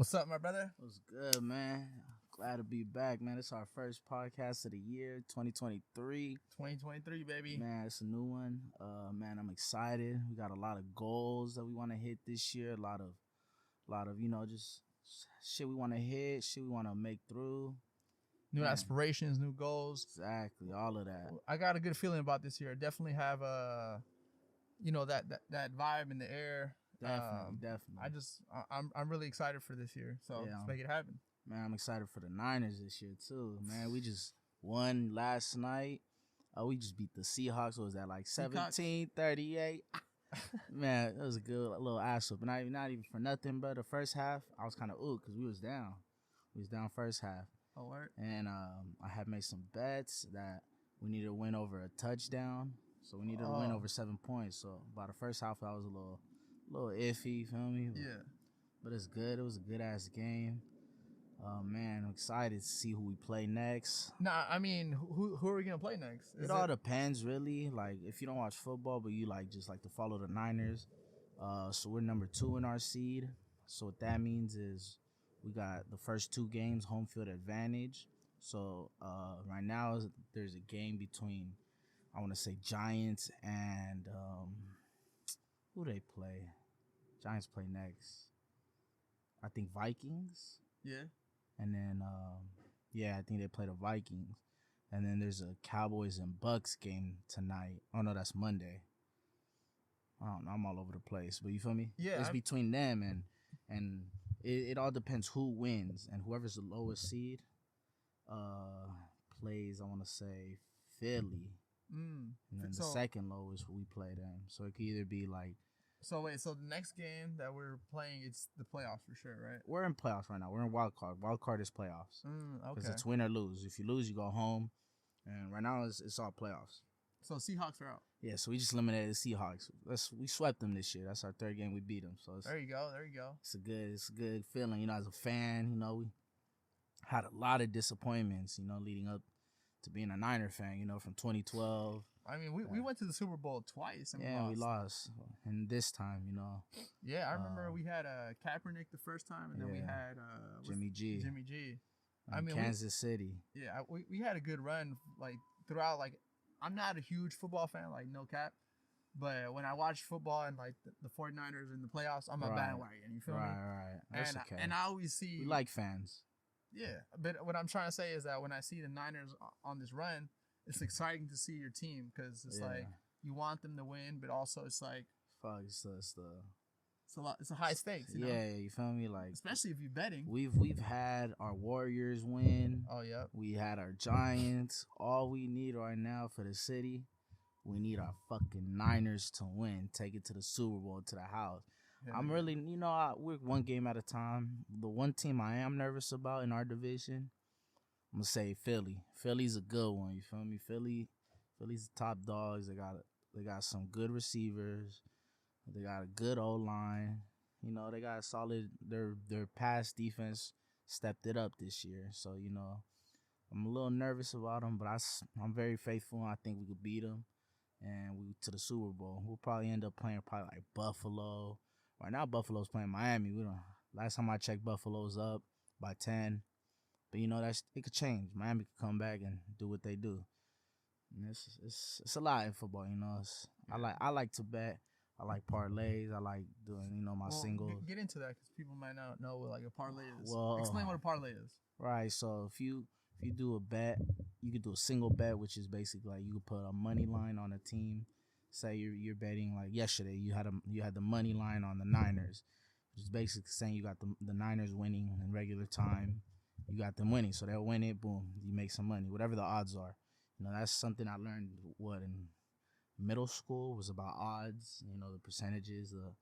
What's up, my brother? What's good, man? Glad to be back, man. It's our first podcast of the year, 2023. 2023, baby. Man, it's a new one. Man, I'm excited. We got a lot of goals that we want to hit this year. A lot of, just shit we want to hit, shit we want to make through. New aspirations, new goals. Exactly, all of that. I got a good feeling about this year. Definitely have that vibe in the air. Definitely. I'm really excited for this year. So let's make it happen. Man, I'm excited for the Niners this year too. Man, we just won last night. We just beat the Seahawks. What was that, like 17-38? Man, it was a good little ass whoop. Not even for nothing, but the first half, I was kind of because we was down. We was down first half. Oh, word. And I had made some bets that we needed to win over a touchdown. So we needed to win over 7 points. So by the first half, I was a little iffy, you feel me? But it's good. It was a good ass game. Man, I'm excited to see who we play next. Nah, I mean, who are we gonna play next? It all depends, really. Like, if you don't watch football, but you just like to follow the Niners. So we're number 2 in our seed. So what that means is we got the first 2 games home field advantage. So right now there's a game between, I want to say, Giants and who they play. Giants play next. I think Vikings. Yeah. And then, I think they play the Vikings. And then there's a Cowboys and Bucks game tonight. Oh, no, that's Monday. I don't know. I'm all over the place. But you feel me? Yeah. It's between them, and it all depends who wins. And whoever's the lowest seed plays, I want to say, Philly. And then the second lowest, we play them. So it could either be like... So the next game that we're playing, it's the playoffs for sure, right? We're in playoffs right now. We're in wild card. Wild card is playoffs. Okay. Because it's win or lose. If you lose, you go home. And right now, it's all playoffs. So Seahawks are out. Yeah, so we just eliminated the Seahawks. We swept them this year. That's our 3rd game we beat them. So there you go. It's a good feeling. As a fan, we had a lot of disappointments, leading up to being a Niner fan, from 2012. I mean, we went to the Super Bowl twice. And we lost. And this time, Yeah, I remember we had Kaepernick the first time, and then we had Jimmy G. I mean, Kansas City. Yeah, we had a good run throughout. I'm not a huge football fan, no cap. But when I watch football and the 49ers in the playoffs, I'm a bandwagon. You feel me? Right. That's okay. And I always see... We like fans. Yeah, but what I'm trying to say is that when I see the Niners on this run, it's exciting to see your team because it's you want them to win, but also it's like... Fuck, it's a high stakes, you know? Yeah, you feel me? Especially if you're betting. We've had our Warriors win. Oh, yeah. We had our Giants. All we need right now for the city, we need our fucking Niners to win. Take it to the Super Bowl, to the house. Yeah. I'm really, we're one game at a time. The one team I am nervous about in our division, I'm going to say Philly. Philly's a good one, you feel me? Philly's the top dogs. They got some good receivers. They got a good O-line. They got a solid... Their pass defense stepped it up this year. So, I'm a little nervous about them, but I'm very faithful. I think we could beat them. And we to the Super Bowl. We'll probably end up playing like Buffalo. Right now, Buffalo's playing Miami. Last time I checked, Buffalo's up by 10. But, it could change. Miami could come back and do what they do. And it's a lot in football, I like to bet. I like parlays. I like doing, my singles. Get into that because people might not know what a parlay is. Explain what a parlay is. Right. So if you do a bet, you could do a single bet, which is basically you could put a money line on a team. Say you're betting yesterday, you had the money line on the Niners, which is basically saying you got the Niners winning in regular time. You got them winning, so they'll win it. Boom, you make some money, whatever the odds are. That's something I learned in middle school was about odds. The percentages, the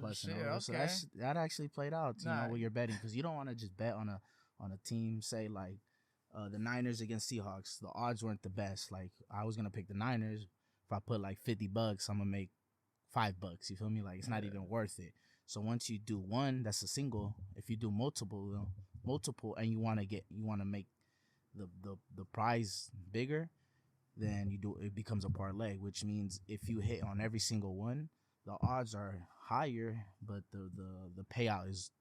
plus and over. Okay. So that actually played out. When you're betting, because you don't want to just bet on a team. Say the Niners against Seahawks. The odds weren't the best. I was gonna pick the Niners. If I put $50, I'm gonna make $5. You feel me? It's not even worth it. So once you do one, that's a single. If you do multiple, and you want to make the prize bigger, then it becomes a parlay, which means if you hit on every single one, the odds are higher, but the payout is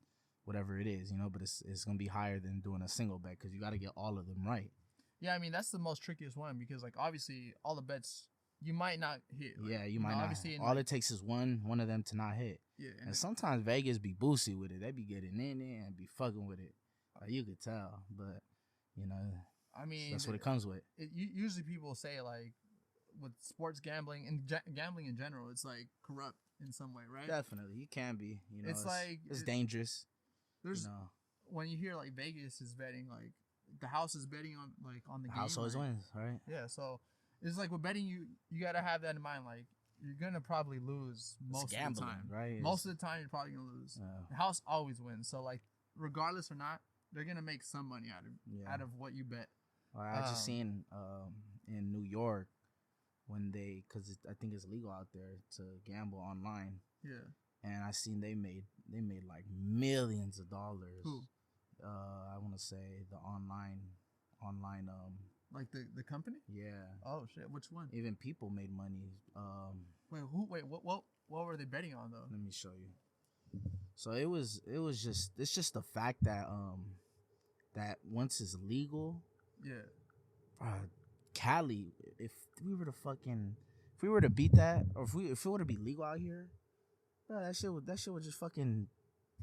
whatever it is, but it's gonna be higher than doing a single bet because you got to get all of them right. Yeah, I mean that's the most trickiest one because like obviously all the bets you might not hit. Like, Yeah, you might not. Obviously, All it takes is one of them to not hit. Yeah, and sometimes Vegas be boosy with it. They be getting in there and be fucking with it. Like, you could tell, but I mean that's what it comes with. Usually people say like with sports gambling and gambling in general, it's like corrupt in some way, right? Definitely, you can be. It's like it's dangerous. There's when you hear like Vegas is betting, like the house is betting on the game. House always wins, right? Yeah, so it's like with betting, you got to have that in mind. Like you're gonna probably lose most of the time, right? Most of the time, you're probably gonna lose. The house always wins, so like regardless or not, they're gonna make some money out of what you bet. I just seen in New York when because I think it's legal out there to gamble online. Yeah, and I seen they made like millions of dollars. Who? I want to say the online. Like the company? Yeah. Oh shit! Which one? Even people made money. Wait, what were they betting on though? Let me show you. So it's just the fact that that once it's legal. Yeah. Cali, if we were to beat that, or if it were to be legal out here, bro, that shit would just fucking,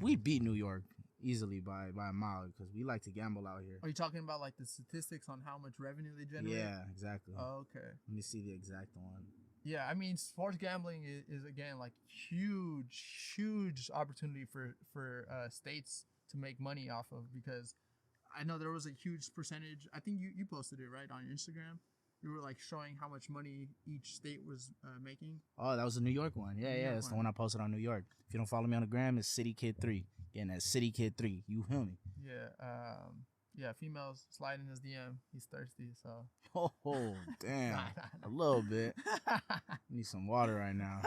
we'd beat New York easily by a mile because we like to gamble out here. Are you talking about like the statistics on how much revenue they generate? Yeah, exactly. Oh, okay. Let me see the exact one. Yeah, I mean, sports gambling is again like huge opportunity for states to make money off of, because I know there was a huge percentage. I think you posted it right on your Instagram. You were like showing how much money each state was making. Oh, that was the New York one. Yeah, that's the one I posted on New York. If you don't follow me on the gram, it's CityKid3. Again, that's CityKid3. You feel me? Yeah. Females slide in his DM. He's thirsty, so. Oh, damn. A little bit. Need some water right now.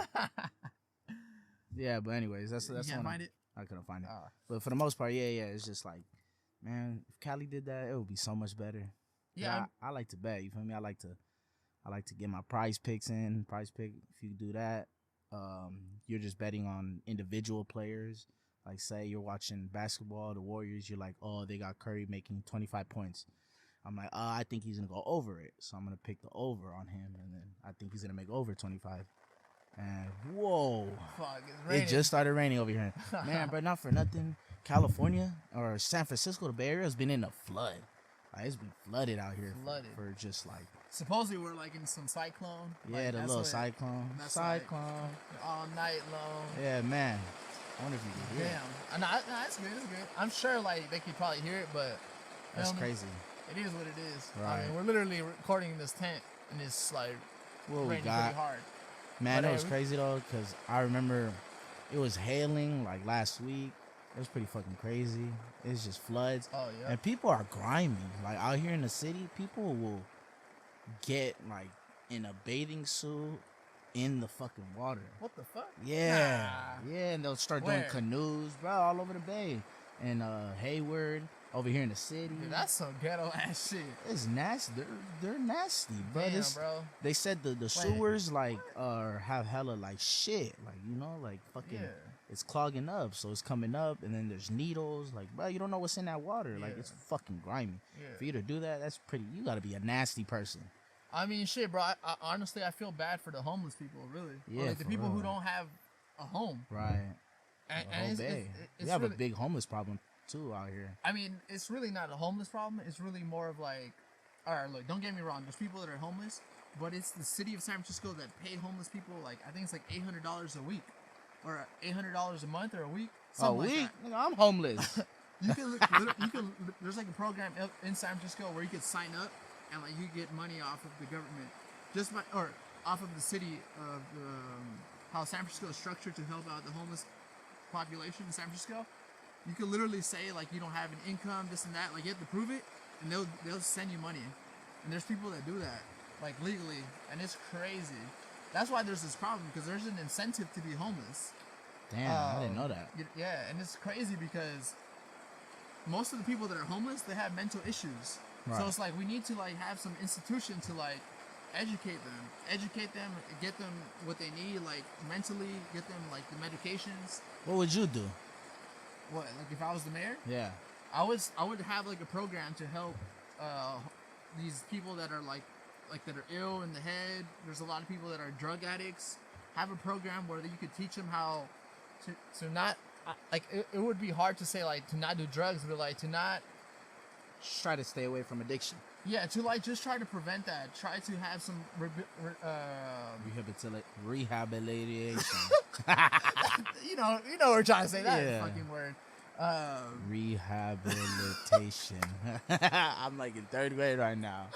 Yeah, but anyways, that's you can't find it? I couldn't find it. But for the most part, yeah, it's just like, man, if Cali did that, it would be so much better. Yeah, I like to bet. You feel me? I like to get my prize picks in. Prize pick. If you do that, you're just betting on individual players. Like, say you're watching basketball, the Warriors. You're like, oh, they got Curry making 25 points. I'm like, I think he's gonna go over it, so I'm gonna pick the over on him, and then I think he's gonna make over 25. And whoa, fuck, it just started raining over here, man. But not for nothing, California or San Francisco, the Bay Area has been in a flood. Like, it's been flooded out here for just like. Supposedly we're like in some cyclone. Yeah, like, the little cyclone. Cyclone. Like, all night long. Yeah, man. I wonder if you can hear it. Damn. No, it's good. It's good. I'm sure like they could probably hear it, but that's crazy. It is what it is. Right. I mean, we're literally recording in this tent, and it's like raining pretty hard. Man, it was crazy though, because I remember it was hailing like last week. It was pretty fucking crazy. It's just floods. Oh yeah. And people are grimy. Like out here in the city, people will get like in a bathing suit in the fucking water. What the fuck? Yeah. Nah. Yeah, and they'll start doing canoes, bro, all over the bay. And Hayward, over here in the city. Dude, that's some ghetto ass shit. It's nasty. They're nasty, bro. Damn, bro. They said the sewers like have hella like shit, like like fucking. Yeah. It's clogging up, so it's coming up, and then there's needles. Like, bro, you don't know what's in that water. Yeah. Like, it's fucking grimy. Yeah. For you to do that, that's pretty. You gotta be a nasty person. I mean, shit, bro. I honestly, I feel bad for the homeless people, really. Yeah, or like the people who don't have a home. Right. And we have really, a big homeless problem too out here. I mean, it's really not a homeless problem. It's really more of like, all right, look, don't get me wrong. There's people that are homeless, but it's the city of San Francisco that paid homeless people like I think it's like $800 a week. Or $800 a month or a week. A week? Like I'm homeless. you can. There's like a program in San Francisco where you could sign up and like you get money off of the government, or off of the city of how San Francisco is structured to help out the homeless population in San Francisco. You could literally say like you don't have an income, this and that. Like you have to prove it, and they'll send you money. And there's people that do that like legally, and it's crazy. That's why there's this problem, because there's an incentive to be homeless. Damn, I didn't know that. Yeah, and it's crazy because most of the people that are homeless, they have mental issues. Right. So it's like we need to like have some institution to like educate them, get them what they need, like mentally, get them like the medications. What would you do? What, like if I was the mayor? Yeah. I would have like a program to help these people that are like that are ill in the head. There's a lot of people that are drug addicts. Have a program where you could teach them how to not like it would be hard to say like to not do drugs, but like to not Just try to stay away from addiction. yeah, to like just try to prevent that. Try to have some Rehabilitation. you know what we're trying to say. That Yeah. fucking word. Rehabilitation. I'm like in 3rd grade right now.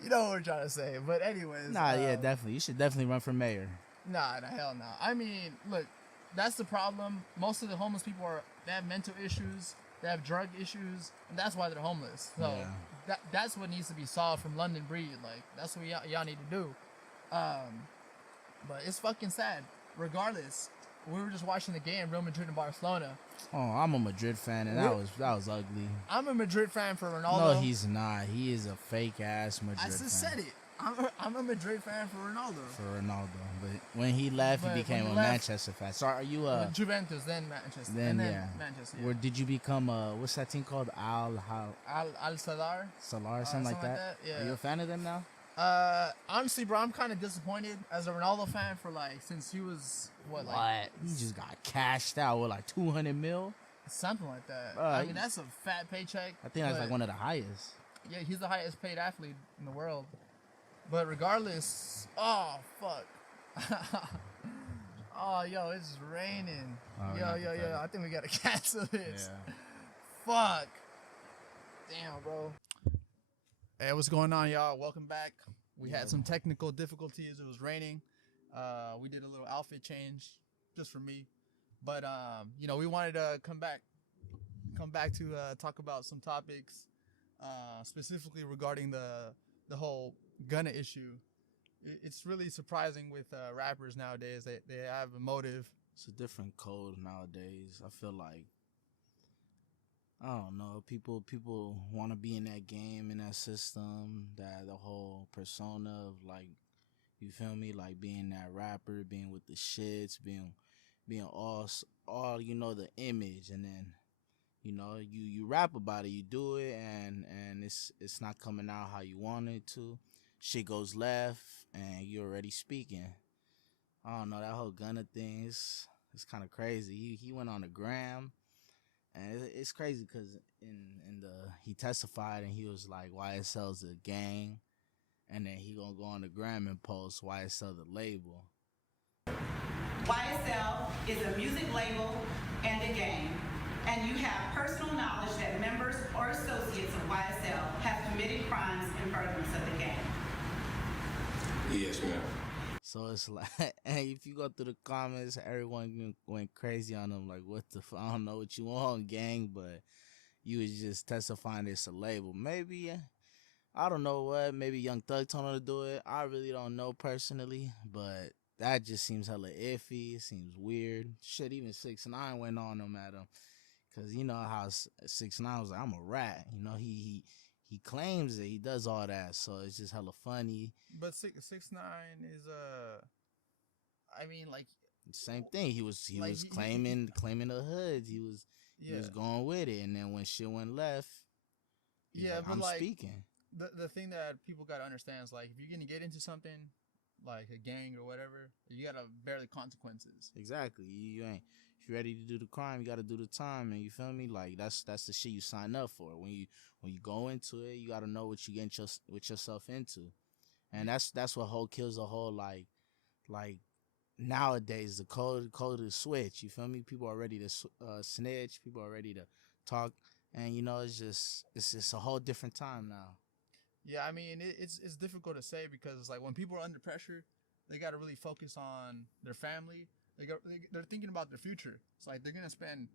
You know what we're trying to say. But anyways. Nah, yeah, definitely. You should definitely run for mayor. Nah, hell no. I mean, look, that's the problem. Most of the homeless people they have mental issues, they have drug issues, and that's why they're homeless. So that's what needs to be solved from London Breed. Like, that's what y'all need to do. But it's fucking sad. Regardless, we were just watching the game, Real Madrid and Barcelona. Oh, I'm a Madrid fan, and that was ugly. I'm a Madrid fan for Ronaldo. No, he's not. He is a fake ass Madrid fan. I just said it. I'm a Madrid fan for Ronaldo. But when he left, he became a Manchester fan. So are you Juventus, then Manchester, then Manchester. Yeah. Where did you become what's that team called? Al Salar, something like that. Yeah. Are you a fan of them now? Honestly, bro, I'm kind of disappointed as a Ronaldo fan for like since he was He just got cashed out with like 200 mil, something like that. I mean, that's a fat paycheck. I think that's like one of the highest. Yeah, he's the highest paid athlete in the world. But regardless, oh fuck. Oh, yo, it's raining. Yo. I think we gotta cancel this. Yeah. Fuck. Damn, bro. Hey, what's going on, y'all? Welcome back. We had some technical difficulties. It was raining. We did a little outfit change just for me. But we wanted to come back to talk about some topics, specifically regarding the whole Gunna issue. It's really surprising with rappers nowadays. They have a motive. It's a different code nowadays. I feel like, I don't know, people want to be in that game, in that system, that the whole persona of like, you feel me, like being that rapper, being with the shits, being all the image, and then you rap about it, you do it, and it's not coming out how you want it to. Shit goes left, and you're already speaking. I don't know, that whole Gunna thing is kind of crazy. He went on the gram, and it's crazy because he testified, and he was like, YSL's a gang, and then he gonna go on the gram and post YSL the label. YSL is a music label and a gang, and you have personal knowledge that members or associates of YSL have committed crimes in furtherance of the gang. Yes, ma'am. So it's like, hey, if you go through the comments, everyone went crazy on him. Like, what the I don't know what you want, gang, but you was just testifying it's a label. Maybe, I don't know what, maybe Young Thug told him to do it. I really don't know personally, but that just seems hella iffy. It seems weird. Shit, even 6ix9ine went on him at him. Because you know how 6ix9ine was like, I'm a rat. He claims that he does all that, so it's just hella funny. But 6ix9ine is I mean, like, same thing. He was claiming the hoods. He was going with it, and then when shit went left, but I'm like, speaking. The thing that people gotta understand is, like, if you're gonna get into something like a gang or whatever, you gotta bear the consequences. Exactly. You ain't. If you're ready to do the crime, you gotta do the time, and you feel me? Like that's the shit you sign up for. When you go into it, you gotta know what you get with yourself into, and that's what kills the whole like nowadays the code is switch. You feel me? People are ready to snitch. People are ready to talk, and it's just a whole different time now. Yeah, I mean it's difficult to say because it's like when people are under pressure, they gotta really focus on their family. They're thinking about their future. It's like they're gonna spend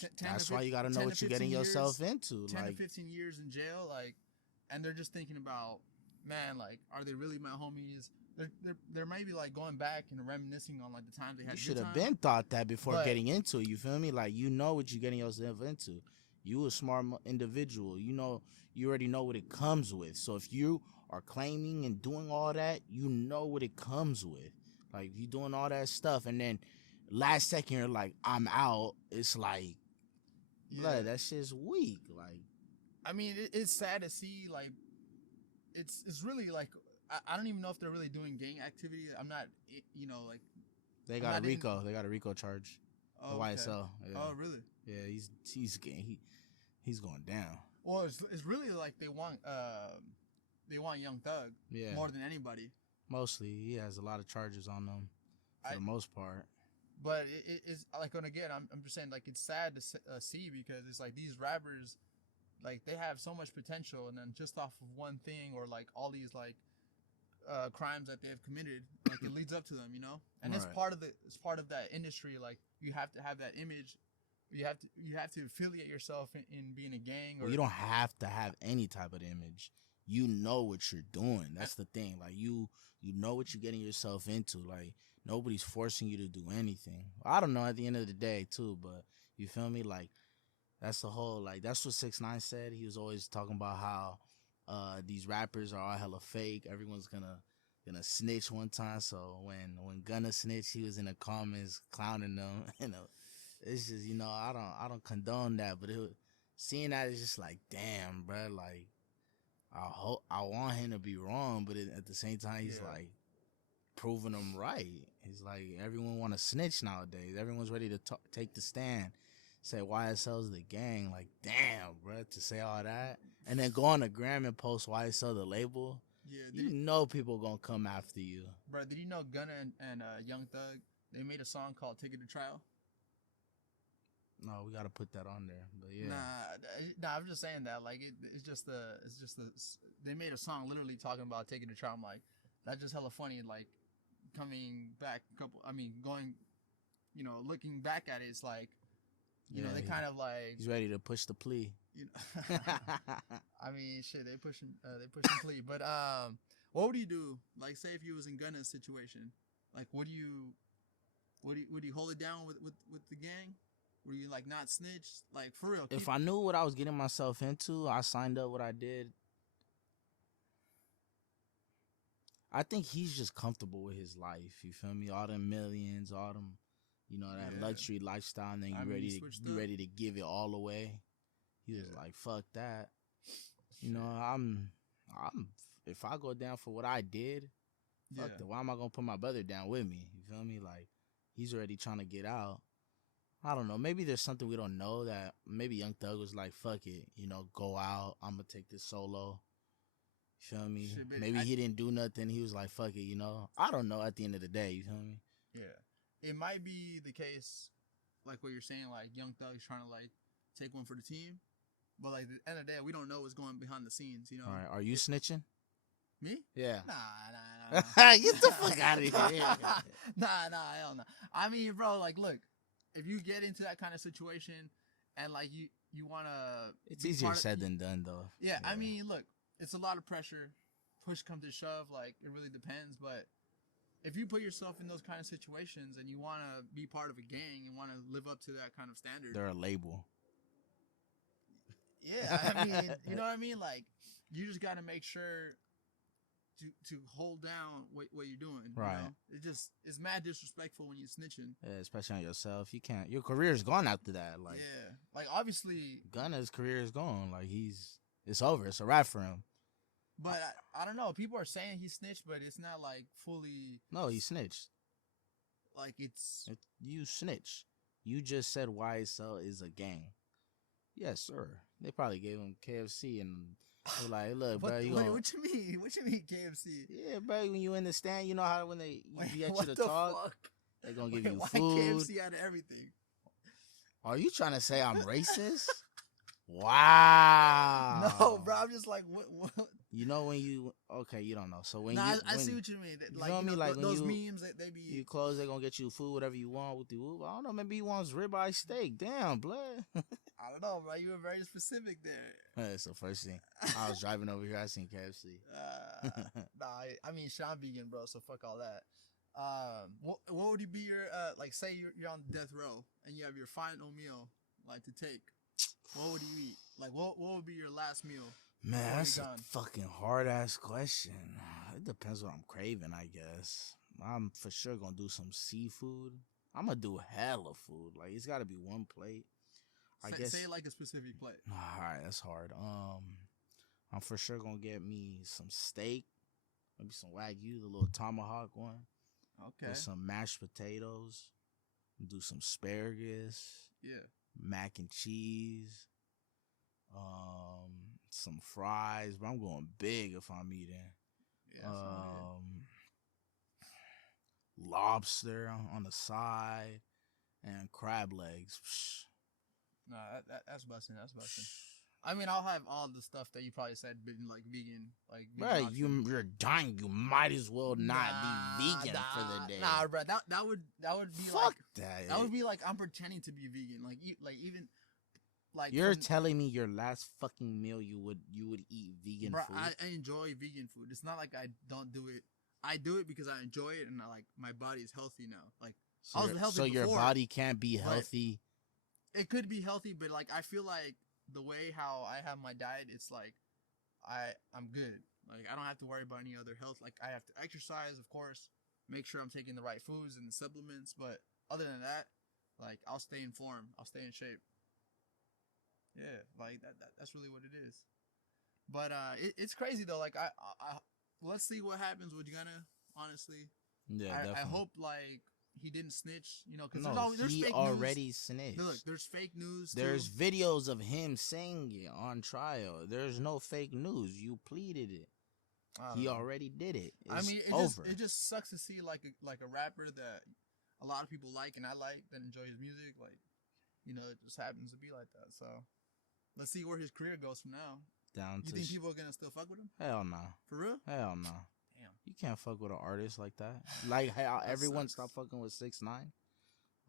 10 That's to why you gotta know what you're getting yourself into. 10 to 15 years in jail, like, and they're just thinking about, man, like, are they really my homies? They're maybe like going back and reminiscing on like the times they had. You should have been thought that before getting into it. You feel me? Like, you know what you're getting yourself into. You a smart individual. You already know what it comes with. So if you are claiming and doing all that, you know what it comes with. Like, you doing all that stuff, and then last second you're like, I'm out. It's like, Yeah. blood, that shit's weak. Like, I mean, it's sad to see. Like, it's really like I don't even know if they're really doing gang activity. I'm not, you know, like they I'm got a not in- Rico. They got a Rico charge. oh, The okay. YSL. Yeah. Oh, really? Yeah, he's getting he's going down. Well, it's really like they want Young Thug Yeah. more than anybody. Mostly, he has a lot of charges on him for the most part. But it's like, and again, I'm just saying, like, it's sad to see because it's like these rappers, like, they have so much potential, and then just off of one thing or like all these like crimes that they have committed, like it leads up to them, you know. And it's Right. part of that industry. Like, you have to have that image. You have to affiliate yourself in being a gang. Or Well, you don't have to have any type of image. You know what you're doing. That's the thing. Like, you know what you're getting yourself into. Like, nobody's forcing you to do anything. I don't know at the end of the day too, but you feel me? Like, that's the whole, like, that's what 6ix9ine said. He was always talking about how these rappers are all hella fake. Everyone's gonna snitch one time. So when Gunna snitched, he was in the comments clowning them. You know, it's just, you know, I don't condone that, but seeing that is just like, damn, bro. Like, I want him to be wrong, but at the same time, he's like proving them right. He's like, everyone want to snitch nowadays. Everyone's ready to take the stand, say YSL's the gang. Like, damn, bro, to say all that, and then go on the gram and post YSL the label. Yeah, You know people gonna come after you. bro. Did you know Gunna and Young Thug, they made a song called "Take It to Trial"? No, we gotta put that on there. But yeah, Nah. I'm just saying that. Like, it's just they made a song literally talking about taking the trial. I'm like, that's just hella funny. Like, coming back going, you know, looking back at it, it's like, you know, they kind of like, he's ready to push the plea. you know, I mean, shit, they pushing plea. But what would you do? Like, say if you was in Gunna's situation, like, would you hold it down with the gang? Would you like not snitch? Like, for real? If I knew what I was getting myself into, I signed up what I did. I think he's just comfortable with his life. You feel me? All them millions, all them, you know, that luxury lifestyle, and then you ready to give it all away. He was like, "Fuck that." You know, I'm. If I go down for what I did, fuck that. Why am I gonna put my brother down with me? You feel me? Like, he's already trying to get out. I don't know. Maybe there's something we don't know that maybe Young Thug was like, fuck it, you know, go out. I'm going to take this solo. You feel me? Maybe he didn't do nothing. He was like, fuck it, you know. I don't know at the end of the day. You feel me? Yeah. It might be the case, like what you're saying, like Young Thug's trying to like take one for the team. But like at the end of the day, we don't know what's going behind the scenes, you know? All right. Are you snitching? Me? Yeah. Nah. Get the fuck out of here. Nah, hell no. I mean, bro, like, look. If you get into that kind of situation and like you want to, it's easier said than done though. Yeah, I mean, look, it's a lot of pressure. Push comes to shove, like, it really depends. But if you put yourself in those kind of situations and you want to be part of a gang and want to live up to that kind of standard, they're a label. Yeah, I mean, you know what I mean? Like, you just got to make sure to hold down what you're doing. Right. You know? It's mad disrespectful when you snitching. Yeah, especially on yourself. You can't. Your career is gone after that. Like, yeah, like obviously, Gunna's career is gone. Like, it's over. It's a wrap for him. But I don't know. People are saying he snitched, but it's not like fully. No, he snitched. Like you snitch. You just said YSL is a gang. Yes, sir. They probably gave him KFC and. They're like, look, bro, what you mean? What you mean KFC? Yeah, bro, when you in the stand, you know how when they get you to the talk, fuck? they gonna give you why food. KFC out of everything? Are you trying to say I'm racist? Wow. No, bro, I'm just like, what? You know when you you don't know. So when I see what you mean. Like, you know, like those memes that they be. You close, they gonna get you food, whatever you want with the whoop. I don't know. Maybe he wants ribeye steak. Damn, blood. I don't know, bro. You were very specific there. That's the first thing. I was driving over here. I seen KFC. Nah, I mean, I'm vegan, bro. So fuck all that. What would be your like? Say you're on death row and you have your final meal like to take. What would you eat? Like, what would be your last meal? Man, that's a fucking hard ass question. It depends what I'm craving, I guess. I'm for sure gonna do some seafood. I'm gonna do hella food. Like it's gotta be one plate. I guess. Say like a specific plate. All right, that's hard. I'm for sure gonna get me some steak, maybe some Wagyu, the little tomahawk one, Okay. with some mashed potatoes. Do some asparagus, Yeah. mac and cheese, some fries. But I'm going big if I'm eating. Yeah. That sounds Lobster on the side, and crab legs. good. No, that's busting. That's busting. I mean, I'll have all the stuff that you probably said, been like vegan, like. Vegan Right, options. you're dying. You might as well not be vegan for the day. Nah, bro. That would be Fuck like that. that would be like I'm pretending to be vegan. Like even like You're telling me your last fucking meal you would eat vegan bro, food? I enjoy vegan food. It's not like I don't do it. I do it because I enjoy it, and my body is healthy now. Like I was healthy so your before, body can't be but healthy. It could be healthy, but like I feel like the way how I have my diet, it's like I'm good. Like I don't have to worry about any other health. Like I have to exercise, of course, make sure I'm taking the right foods and the supplements. But other than that, like I'll stay in form. I'll stay in shape. Yeah, like that's really what it is. But it's crazy though. Like I let's see what happens with Gunna. Honestly, Yeah, I definitely. hope like he didn't snitch. You know, because No, there's he fake already news. snitched. Look, there's fake news. There's too. videos of him saying it on trial. There's no fake news. You pleaded it. I don't He know. already did it. It's I mean, over. it just sucks to see like a rapper that a lot of people like and I like that enjoy his music. Like, you know, it just happens to be like that. So let's see where his career goes from now. Down You to think people are gonna still fuck with him? hell no. For real? Hell no. Damn. You can't fuck with an artist like that. Like how That everyone sucks. stopped fucking with 6ix9ine.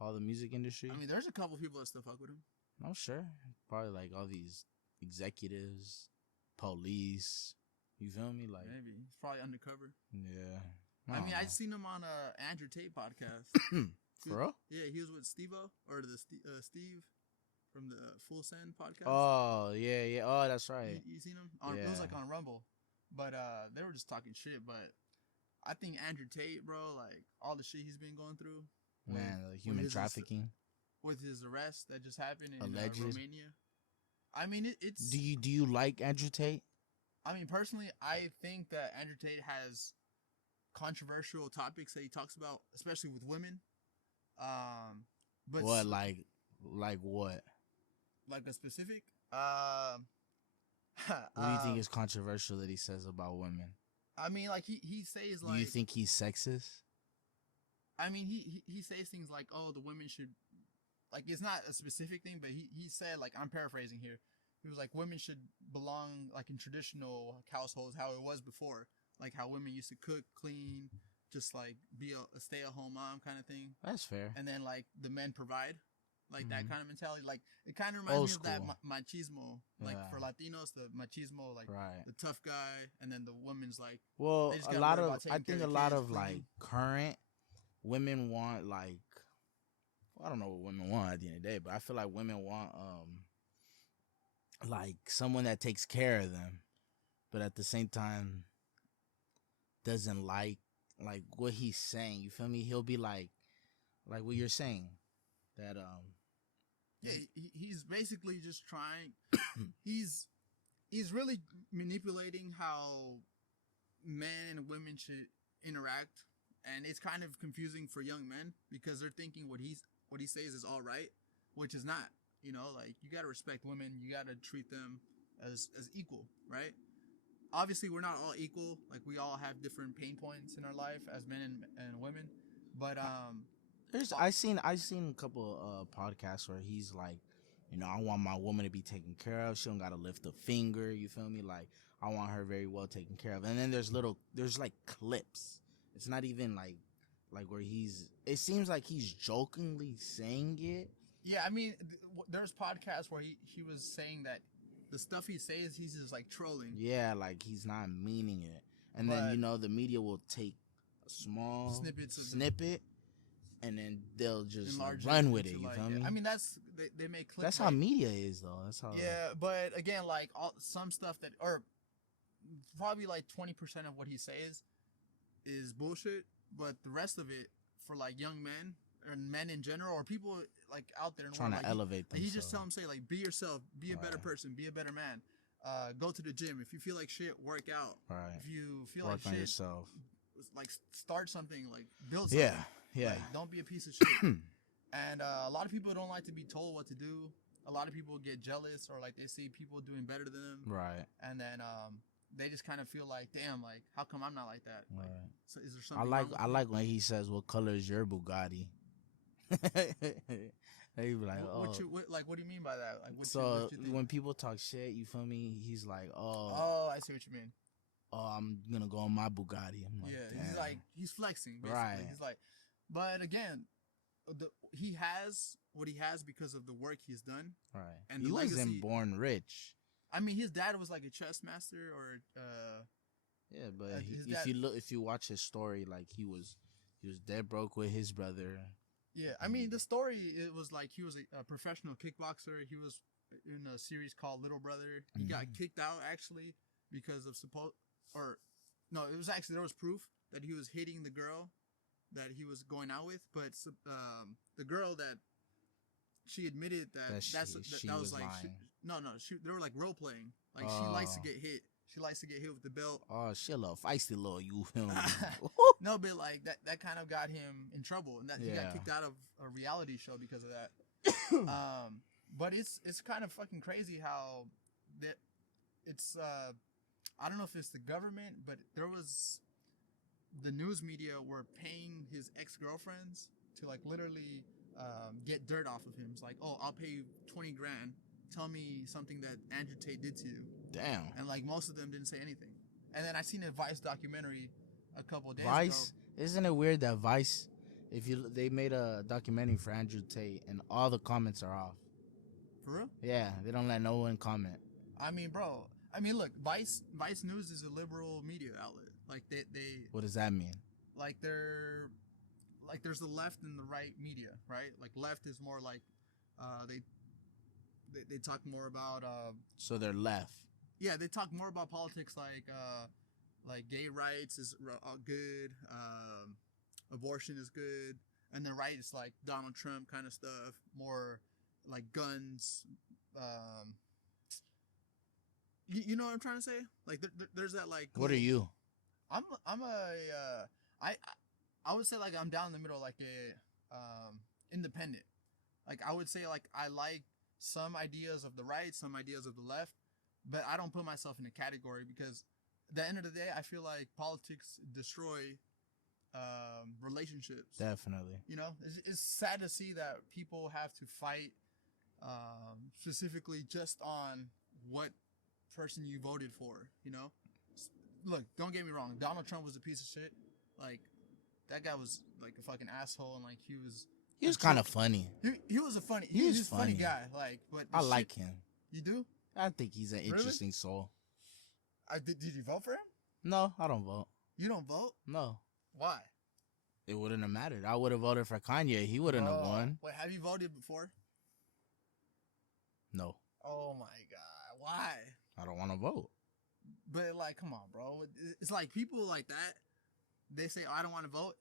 All the music industry. I mean, there's a couple people that still fuck with him. I'm sure. Probably like all these executives, police. You feel me? Like Maybe he's probably undercover. yeah. I mean, I don't seen him on Andrew Tate podcast. know. For real? Yeah, he was with Steve-O or Steve from the Full Send podcast. Oh yeah. Oh, that's right. You seen him? It was Yeah. like on Rumble, but they were just talking shit. But I think Andrew Tate, bro, like all the shit he's been going through, Man, with- like human with his- trafficking. with his arrest that just happened in Alleged. Romania. I mean, it's. Do you like Andrew Tate? I mean, personally, I think that Andrew Tate has controversial topics that he talks about, especially with women. But What like what? like a specific. What do you think is controversial that he says about women? I mean, like he says like. Do you think he's sexist? I mean, he says things like, "Oh, the women should," like it's not a specific thing, but he said like I'm paraphrasing here. He was like, "Women should belong like in traditional households, how it was before, like how women used to cook, clean, just like be a stay-at-home mom kind of thing, That's fair. and then like the men provide." Like that Mhm. kind of mentality, like it kind of reminds Old me of that school. machismo, like Yeah. for Latinos, the machismo, like Right. the tough guy, and then the woman's like, Well, They just a gotta lot worry of about taking I care think of a the lot kids, of like cleaning. current women want like I don't know what women want at the end of the day, but I feel like women want like someone that takes care of them, but at the same time doesn't like what he's saying. You feel me? He'll be like what you're saying that yeah, he's basically just trying. he's really manipulating how men and women should interact, and it's kind of confusing for young men because they're thinking what he says is all right, which is not. You know, like you gotta respect women, you gotta treat them as equal, right? Obviously, we're not all equal. Like we all have different pain points in our life as men and women, but I seen a couple podcasts where he's like, you know, I want my woman to be taken care of. She don't gotta lift a finger. You feel me? Like I want her very well taken care of. And then there's like clips. It's not even like where it seems like he's jokingly saying it. yeah, I mean, there's podcasts where he was saying that the stuff he says he's just like trolling. Yeah, like he's not meaning it. And then But- you know the media will take a small Snippets of the- snippet, and then they'll just like, Enlarge run with it. into, You like, feel yeah. me? I mean, they make clips. That's how media is, though. That's how. Yeah, but again, like some stuff that, or probably like 20% of what he says is bullshit, but the rest of it for like young men or men in general, or people like out there and Trying to like, elevate he themselves. just tell them, say like, be yourself, be a better person, be a better man. Go to the gym. If you feel like shit, work out. Right. If you feel Work like on shit, yourself. like start something, like build something. Yeah. Like, don't be a piece of shit. And a lot of people don't like to be told what to do. A lot of people get jealous, or like they see people doing better than them. Right. And then they just kind of feel like, damn, like how come I'm not like that? Like, Right. so is there something? I like when he says, "What color is your Bugatti?" They be like, "Oh." What do you mean by that? Like, So what you think? when people talk shit, you feel me? He's like, Oh, I see what you mean. I'm gonna go on my Bugatti." I'm like, Yeah, damn. he's flexing, basically. Right. He's like, but again, he has what he has because of the work he's done. Right. And He the wasn't legacy. born rich. I mean, his dad was like a chess master, or Yeah, but his if dad- if you watch his story, like he was dead broke with his brother. yeah. I mean, the story, it was like he was a professional kickboxer. He was in a series called Little Brother. He got kicked out actually because of it was actually, there was proof that he was hitting the girl that he was going out with, but the girl that she admitted that that was like lying. they were like role playing. Like, she likes to get hit. She likes to get hit with the belt. Oh, she a little feisty little, you feel me? No, but like that kind of got him in trouble, and that he Yeah. got kicked out of a reality show because of that. But it's kind of fucking crazy how that it's I don't know if it's the government, but there was the news media were paying his ex-girlfriends to like literally get dirt off of him. It's like, oh, I'll pay you 20 grand. Tell me something that Andrew Tate did to you. Damn. And like most of them didn't say anything. And then I seen a Vice documentary a couple of days Vice, ago. isn't it weird that Vice, they made a documentary for Andrew Tate and all the comments are off. For real? Yeah, they don't let no one comment. I mean, bro. I mean, look, Vice News is a liberal media outlet. Like they What does that mean? like there's the left and the right media, right? Like left is more like they talk more about So they're left. yeah, they talk more about politics, like gay rights is good, abortion is good, and the right is like Donald Trump kind of stuff, more like guns. You know what I'm trying to say? Like there's that like. What are you? I would say like I'm down in the middle, like a independent. Like I would say like I like some ideas of the right, some ideas of the left, but I don't put myself in a category because at the end of the day, I feel like politics destroy relationships. Definitely. You know, it's sad to see that people have to fight specifically just on what person you voted for, you know? Look, don't get me wrong. Donald Trump was a piece of shit. Like, that guy was like a fucking asshole, and like he was kind of funny. He was a funny. He was He's a funny funny. guy. Like, but I like him. You do? I think he's an Really? interesting soul. Did you vote for him? No, I don't vote. You don't vote? No. Why? It wouldn't have mattered. I would have voted for Kanye. He wouldn't have won. Wait, have you voted before? No. Oh my god, why? I don't want to vote. But like, come on, bro. It's like people like that. They say, "Oh, I don't want to vote."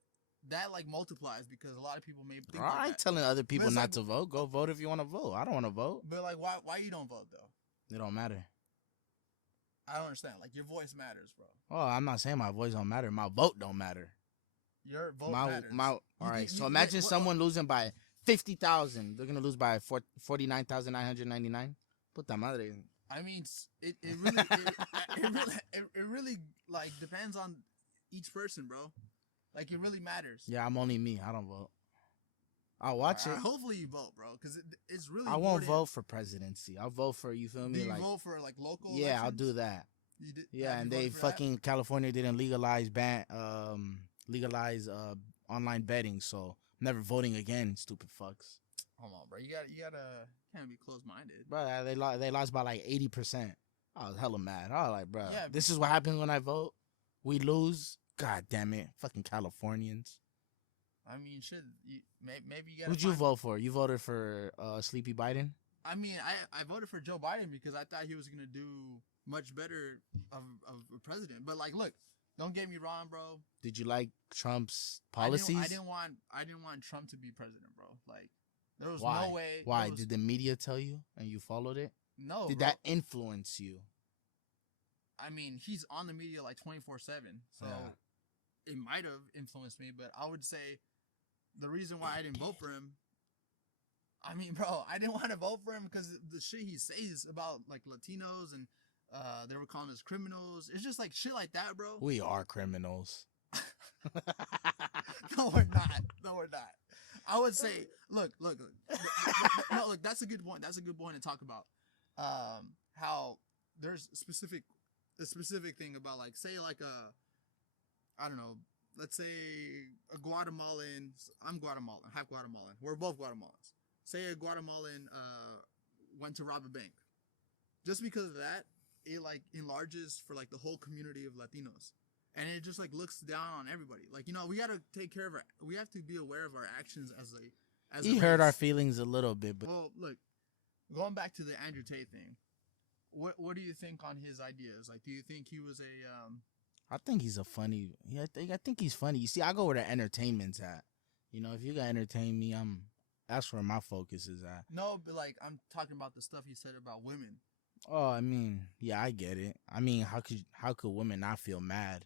That like multiplies because a lot of people may think I like ain't that. telling other people it's not like- to vote. Go vote if you want to vote. I don't want to vote. But like, why you don't vote though? It don't matter. I don't understand. Like, your voice matters, bro. Oh, I'm not saying my voice don't matter. My vote don't matter. Your vote matters. All right. So imagine someone losing by 50,000. They're gonna lose by 49,999. Puta madre. I mean, it really like depends on each person, bro. Like, it really matters. Yeah, I'm only me. I don't vote. I'll watch it. Hopefully you vote, bro, because it's really. I won't important. vote for presidency. I'll vote for, you feel Do me? you Like, vote for like local? yeah, I'll elections? do that. You did, Yeah, have and you they voted for that? fucking California didn't legalize online betting, so I'm never voting again. Stupid fucks. Hold on, bro. You gotta can't be closed minded. Bro, they lost by like 80%. I was hella mad. I was like, bro, Yeah, this is what happens when I vote. We lose. God damn it, fucking Californians. I mean, shit. Maybe you gotta. Who'd you vote for? You voted for Sleepy Biden? I mean, I voted for Joe Biden because I thought he was gonna do much better of a president. But like, look, don't get me wrong, bro. Did you like Trump's policies? I didn't want Trump to be president, bro. Like, there was Why? no way. Why? Did the media tell you and you followed it? No. Did bro. that influence you? I mean, he's on the media like 24/7, so it might have influenced me. But I would say the reason why I didn't vote for him. I mean, bro, I didn't want to vote for him because the shit he says about like Latinos and they were calling us criminals. It's just like shit like that, bro. We are criminals. No, we're not. No, we're not. I would say, look. No, look. That's a good point. That's a good point to talk about. How there's a specific thing about like, say like I don't know. Let's say a Guatemalan. I'm Guatemalan, half Guatemalan. We're both Guatemalans. Say a Guatemalan went to rob a bank. Just because of that, it like enlarges for like the whole community of Latinos. And it just like looks down on everybody. Like, you know, we gotta take care of we have to be aware of our actions as He hurt our feelings a little bit, but well, look, going back to the Andrew Tate thing, what do you think on his ideas? Like, do you think he was I think he's a funny. Yeah, I think he's funny. You see, I go where the entertainment's at. You know, if you gotta entertain me, that's where my focus is at. No, but like I'm talking about the stuff he said about women. Oh, I mean, yeah, I get it. I mean, how could women not feel mad?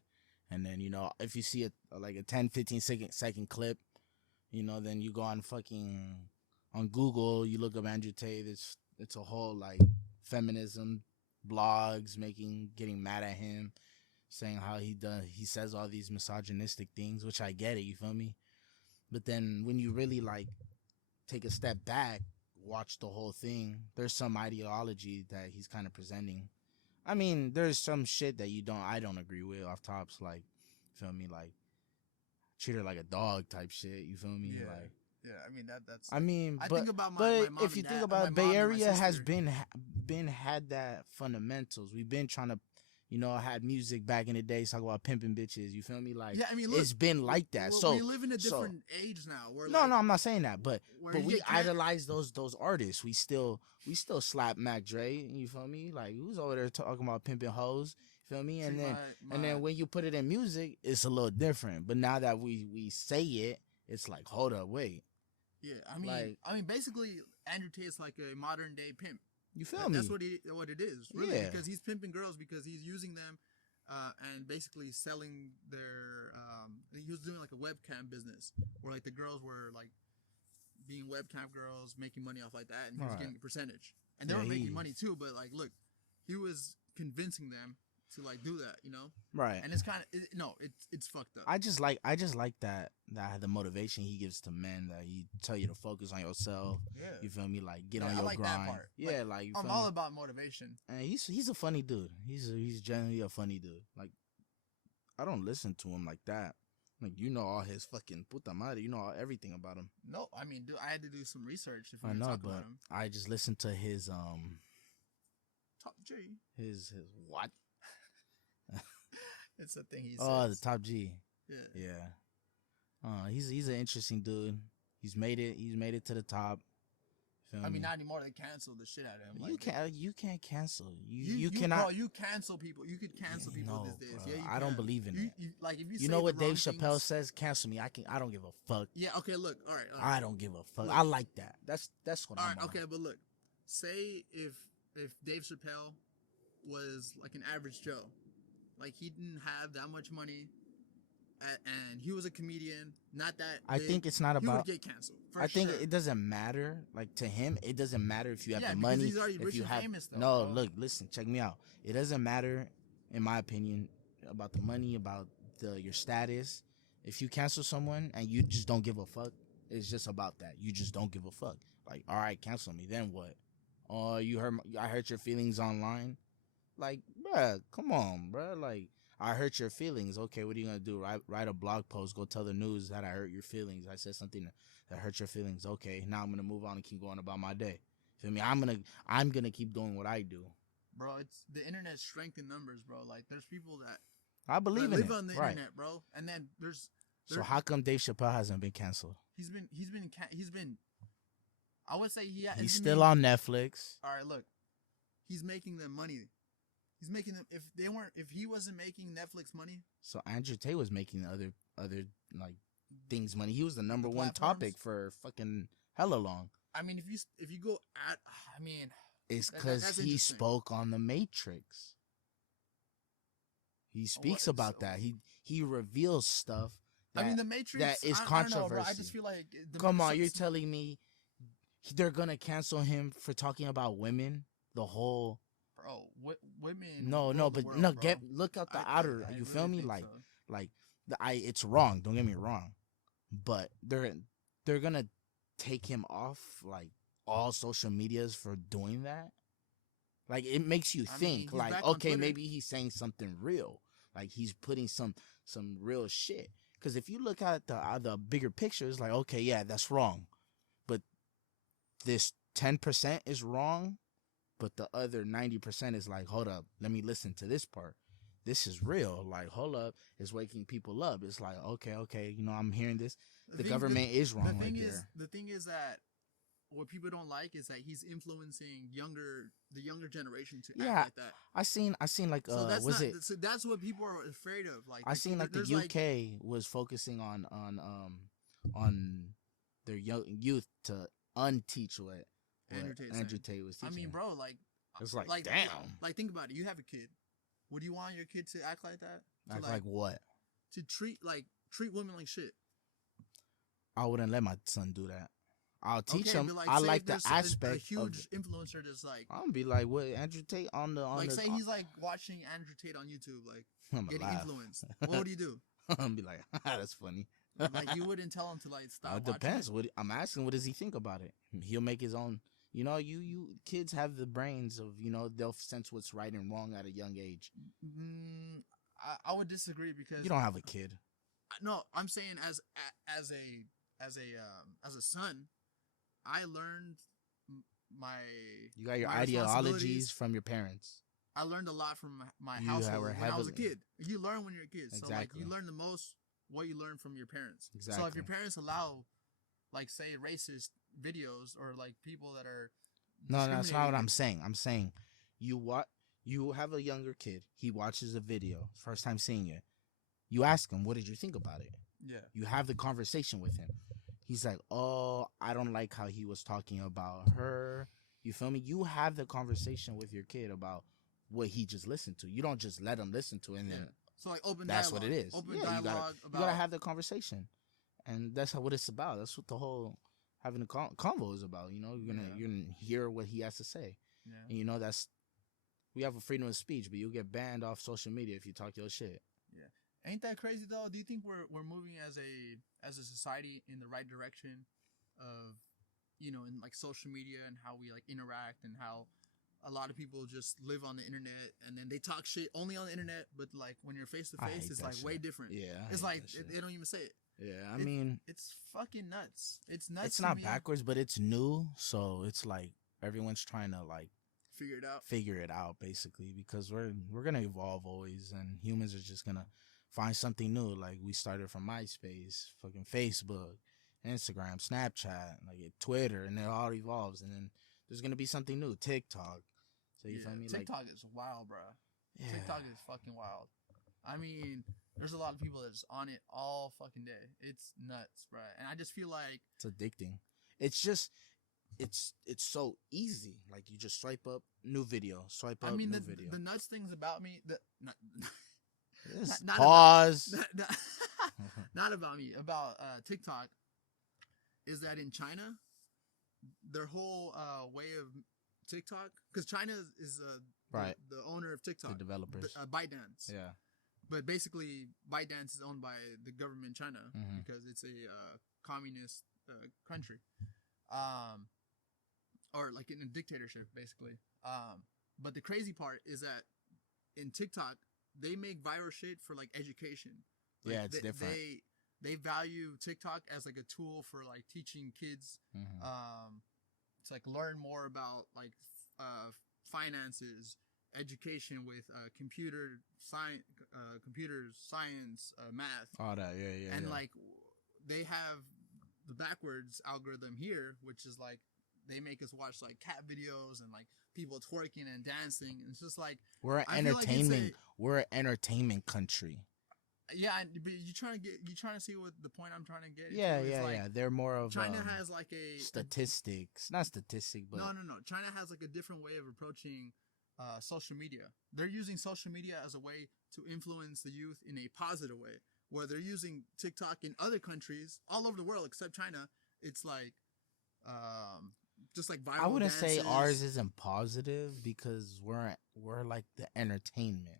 And then, you know, if you see like a 10, 15 second clip, you know, then you go on Google, you look up Andrew Tate, it's a whole like feminism blogs getting mad at him, saying how he says all these misogynistic things, which I get it, you feel me? But then when you really like take a step back, watch the whole thing, there's some ideology that he's kind of presenting. I mean, there's some shit that I don't agree with off tops, like, feel me, like treat her like a dog type shit, you feel me? Yeah. Like, yeah, I mean that's. I mean, I but think about my mom if you and think dad, about it, my mom Bay and my Area has sister. been had that fundamentals. We've been trying to, you know, had music back in the day, talk about pimping bitches. You feel me? Like, Yeah, I mean, look, it's been like that. Well, So we live in a different age now. Where no, like, I'm not saying that, but where we you can't- idolize those artists. We still slap Mac Dre. You feel me? Like, who's over there talking about pimping hoes? You feel me? And See, then my- and then when you put it in music, it's a little different. But now that we say it, it's like, hold up, wait. Yeah, like- I mean, basically, Andrew Tate's like a modern day pimp. You feel Like, me? That's what it is, really, Yeah. because he's pimping girls because he's using them, and basically selling their. He was doing like a webcam business where like the girls were like being webcam girls, making money off like that, and he was Right. getting a percentage, and they Yeah, were making money too. But like, look, he was convincing them to like do that, you know, Right. and it's kind of it's fucked up. I just like that the motivation he gives to men, that he tell you to focus on yourself. Yeah. You feel me? Like, get Yeah, on I your like that grind. part. Yeah, like, you I'm feel all me? about motivation. And he's a funny dude. He's generally a funny dude. Like, I don't listen to him like that. Like, you know all his fucking puta madre. You know everything about him. No, I mean, I had to do some research if we I were know, talking but about him. I just listen to his Top G. his what? It's a thing he says. Oh, the Top G. Yeah. Yeah. He's an interesting dude. He's made it to the top. Feel I mean, me? not anymore. They canceled the shit out of him. You can't cancel. You you cannot. Bro, you cancel people. You could cancel people No, these days. bro, Yeah, you I don't can. believe in it. Like if you You say know what the wrong Dave Chappelle things- says? Cancel me. I don't give a fuck. Yeah. Okay. Look. All right. I don't give a fuck. Look. I like that. That's what All I'm right. on. Okay. But look, say if Dave Chappelle was like an average Joe, like he didn't have that much money, and he was a comedian, not that. I big, think it's not he about. would get canceled. For I think sure. it doesn't matter. Like, to him, it doesn't matter if you have Yeah, the because money. he's already if rich you and have famous, though, no, bro. look, listen, check me out. It doesn't matter, in my opinion, about the money, about your status. If you cancel someone and you just don't give a fuck, it's just about that. You just don't give a fuck. Like, all right, cancel me. Then what? Oh, I hurt your feelings online. Like, bruh, come on, bruh. Like, I hurt your feelings. Okay, what are you gonna do? Write a blog post. Go tell the news that I hurt your feelings. I said something that hurt your feelings. Okay, now I'm gonna move on and keep going about my day. Feel me? I'm gonna keep doing what I do. Bro, it's the internet's strength in numbers, bro. Like there's people that I believe in live it. on the Right. internet, bro. And then there's So how come Dave Chappelle hasn't been canceled? he's been. I would say He's still on Netflix. All right, look, he's making them money. He's making them. If he wasn't making Netflix money, So Andrew Tate was making other like things money. He was the number The one platforms? topic for fucking hella long. I mean, if you go at, I mean, It's That- because that's he interesting. spoke on the Matrix. He speaks about that. He reveals stuff. I mean, that- the Matrix. that is I don't know, bro. I controversy. just feel like Come on, you're telling me they're gonna cancel him for talking about women? The whole bro. Women. no, rule no, the but world, no. bro. Look out the I outer. think- I You really feel me? think Like, so. it's wrong. Don't get me wrong, but they're gonna take him off like all social medias for doing that. Like, it makes you I mean, think he's like, back on okay, Twitter. maybe he's saying something real. Like, he's putting some real shit. Because if you look at the bigger picture, it's like, okay, yeah, that's wrong, but this 10% is wrong, but the other 90% is like, hold up, let me listen to this part. This is real. Like, hold up, it's waking people up. It's like, okay, I'm hearing this. The government is wrong right there. The thing is that what people don't like is that he's influencing the younger generation to Yeah, act like that. I seen like So that's was not, it? So that's what people are afraid of. Like, I seen like the there's, UK was focusing on their youth to unteach what Andrew Tate was I teaching. mean, bro, like, it's like damn. Like, think about it. You have a kid. Would you want your kid to act like that? To, Act like what? To treat women like shit. I wouldn't let my son do that. I'll teach Okay, him. but, I say like the there's aspect. a huge influencer that's like, I'm gonna be like, what Andrew Tate on the like, say he's like watching Andrew Tate on YouTube, like I'm getting laugh. influenced. What would you do? I'm gonna be like, that's funny. Like, you wouldn't tell him to like stop. It depends. What I'm asking, what does he think about it? He'll make his own. You kids have the brains of, they'll sense what's right and wrong at a young age. I would disagree because You don't have a kid. No, I'm saying as a son, I learned my. You got your my ideologies responsibilities. from your parents. I learned a lot from my You household were when I was a heavily- kid. You learn when you're a kid, so like Exactly. you learn the most what you learn from your parents. So if Exactly. your parents allow, like, say, racist videos or like people that are No, that's not what discriminating- I'm saying. I'm saying you have a younger kid. He watches a video, first time seeing it. You ask him, what did you think about it? Yeah. You have the conversation with him. He's like, oh, I don't like how he was talking about her. You feel me? You have the conversation with your kid about what he just listened to. You don't just let him listen to it and then So like open that's dialogue. what it is. Open Yeah, dialogue you about. gotta have the conversation, and that's what it's about. That's what the whole having a convo is about. You're gonna hear what he has to say, Yeah. and that's we have a freedom of speech, but you'll get banned off social media if you talk your shit. Ain't that crazy though? Do you think we're moving as a society in the right direction of, in like social media and how we like interact and how a lot of people just live on the internet and then they talk shit only on the internet, but like when you're face to I face, hate it's that like shit. way different. Yeah, I It's hate like that shit. they don't even say it. Yeah, I It- mean, It's fucking nuts. It's nuts. it's to not me. backwards, but it's new, so it's like everyone's trying to like Figure it out. basically, because we're gonna evolve always, and humans are just gonna find something new. Like, we started from MySpace, fucking Facebook, Instagram, Snapchat, like Twitter, and it all evolves, and then there's gonna be something new, TikTok. So you feel me? TikTok is wild, bro. Yeah. TikTok is fucking wild. I mean, there's a lot of people that's on it all fucking day. It's nuts, bro. And I just feel like It's addicting. It's just it's so easy. Like, you just swipe up, new video, swipe up, new video. the nuts things about me Just not pause. not about me, about TikTok, is that in China, their whole way of TikTok, because China is Right. the owner of TikTok, The developers. ByteDance. Yeah. But basically, ByteDance is owned by the government in China Mhm. because it's a communist country, or like in a dictatorship, basically. But the crazy part is that in TikTok, they make viral shit for like education. Like, Yeah, it's different. They value TikTok as like a tool for like teaching kids Mhm. to like learn more about like finances, education with computers, science, math, All that, yeah. and yeah. like they have the backwards algorithm here, which is like they make us watch like cat videos and like people twerking and dancing. And it's just like We're an I feel like it's entertainment. We're an entertainment country. but you trying to see what the point I'm trying to get. Yeah, into is like, yeah. They're more of China has like statistics, not statistic, but no. China has like a different way of approaching social media. They're using social media as a way to influence the youth in a positive way. Where they're using TikTok in other countries all over the world except China, it's like just like viral. I wouldn't say dances. ours isn't positive because we're like the entertainment.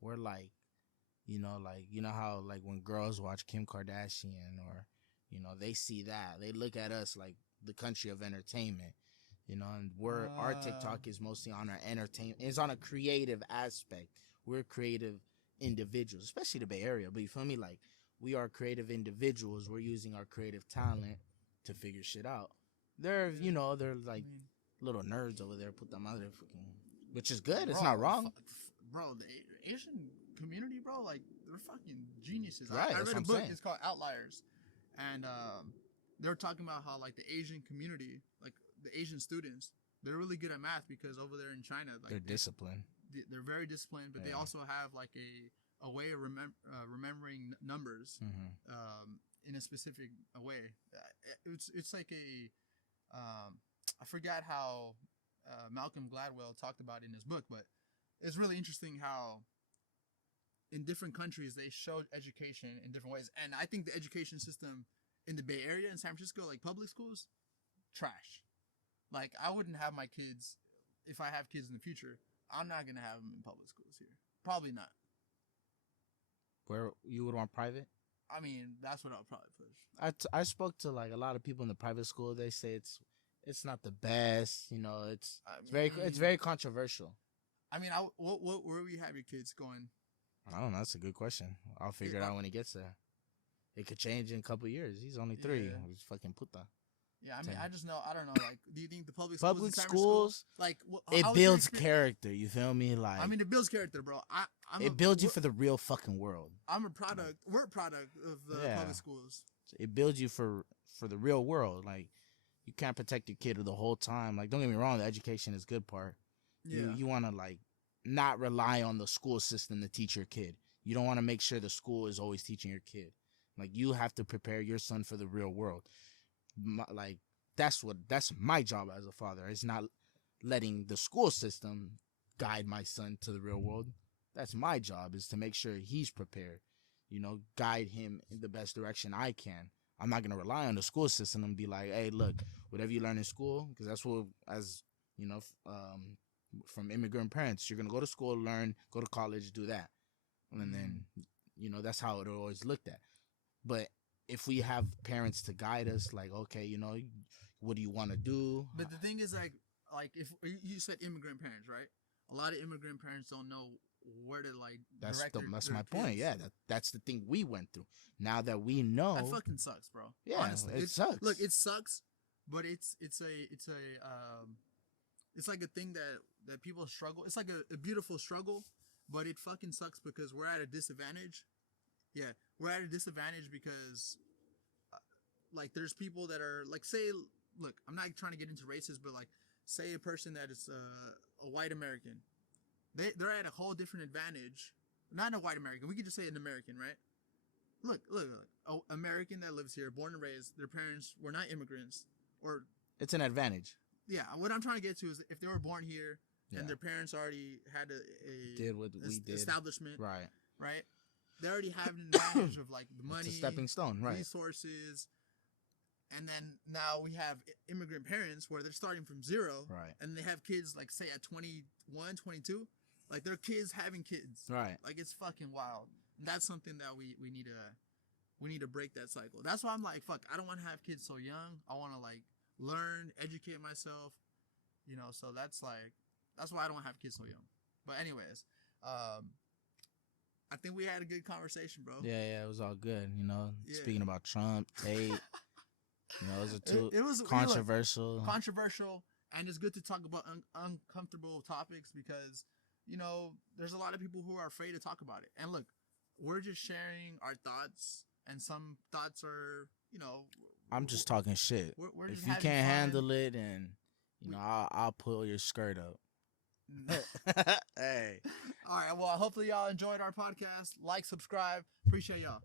We're like, you know how like when girls watch Kim Kardashian or, you know, they see that, they look at us like the country of entertainment, you know, and our TikTok is mostly on our entertainment. It's on a creative aspect. We're creative individuals, especially the Bay Area. But you feel me? Like, we are creative individuals. We're using our creative talent to figure shit out. They're like little nerds over there. Put them out there, fucking, which is good. It's not wrong. Bro, the Asian community, bro, like they're fucking geniuses. Right, I that's read what a I'm book. saying. It's called Outliers, and they're talking about how like the Asian community, like the Asian students, they're really good at math because over there in China, like They're disciplined. They're very disciplined, but they also have like a way of remembering numbers in a specific way. It's like I forgot how Malcolm Gladwell talked about it in his book, but it's really interesting how in different countries they show education in different ways. And I think the education system in the Bay Area in San Francisco, like public schools, trash. Like, I wouldn't have my kids, if I have kids in the future, I'm not going to have them in public schools here. Probably not. Where you would want private? I mean, that's what I'll probably push. I spoke to like a lot of people in the private school. They say it's not the best. You know, it's very controversial. I mean, where we have your kids going? I don't know. That's a good question. I'll figure it out when he gets there. It could change in a couple of years. He's only 3. Yeah. He's fucking puta. Yeah, I mean, I just know. I don't know. Like, do you think the public schools like it builds character? You feel me? Like, I mean, it builds character, bro. It builds you for the real fucking world. I'm a product. We're a product of the public schools. It builds you for the real world. Like, you can't protect your kid the whole time. Like, don't get me wrong, the education is good part. Yeah. You want to like not rely on the school system to teach your kid. You don't want to make sure the school is always teaching your kid. Like, you have to prepare your son for the real world. Like, that's my job as a father. It's not letting the school system guide my son to the real world. That's my job, is to make sure he's prepared, you know, guide him in the best direction I can. I'm not going to rely on the school system and be like, hey, look, whatever you learn in school, because that's what, as you know, from immigrant parents, you're going to go to school, learn, go to college, do that. And then, you know, that's how it always looked at. But if we have parents to guide us, like, okay, you know, what do you want to do? But the thing is, like if you said immigrant parents, right? A lot of immigrant parents don't know where to like. That's my point. Yeah, that's the thing we went through. Now that we know, that fucking sucks, bro. Yeah, honestly, it sucks. Look, it sucks, but it's like a thing that people struggle. It's like a beautiful struggle, but it fucking sucks because we're at a disadvantage. Yeah, we're at a disadvantage because, like, there's people that are, like, say, look, I'm not trying to get into races, but, like, say a person that is a white American. They're at a whole different advantage. Not a white American. We could just say an American, right? Look. An American that lives here, born and raised, their parents were not immigrants. Or it's an advantage. Yeah, what I'm trying to get to is if they were born here and their parents already had did what we did. Establishment. Right. They already have an advantage of like the money, it's a stepping stone, right? Resources, and then now we have immigrant parents where they're starting from zero, right? And they have kids like say at 21, 22, like they're kids having kids, right? Like it's fucking wild. And that's something that we need to break that cycle. That's why I'm like, fuck, I don't want to have kids so young. I want to like learn, educate myself, you know. So that's why I don't have kids so young. But anyways, I think we had a good conversation, bro. Yeah, it was all good. You know, speaking about Trump, Tate, you know, it was controversial. Controversial, and it's good to talk about uncomfortable topics because, you know, there's a lot of people who are afraid to talk about it. And look, we're just sharing our thoughts, and some thoughts are, you know, I'm just talking shit. We're If just you having can't fun. handle it, and I'll pull your skirt up. Hey. All right. Well, hopefully y'all enjoyed our podcast. Like, subscribe. Appreciate y'all.